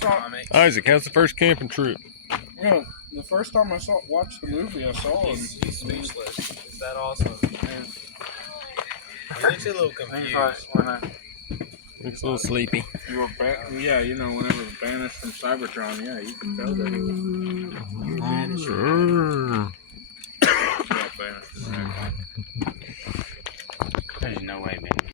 comics. Isaac, how's the first camping trip? You know, the first time I watched the movie, I saw him. He's speechless. Is that awesome? He looks a little confused. Looks a little sleepy. You were yeah, you know, whenever banished from Cybertron, yeah, you can tell that he was banished. There's no way, man.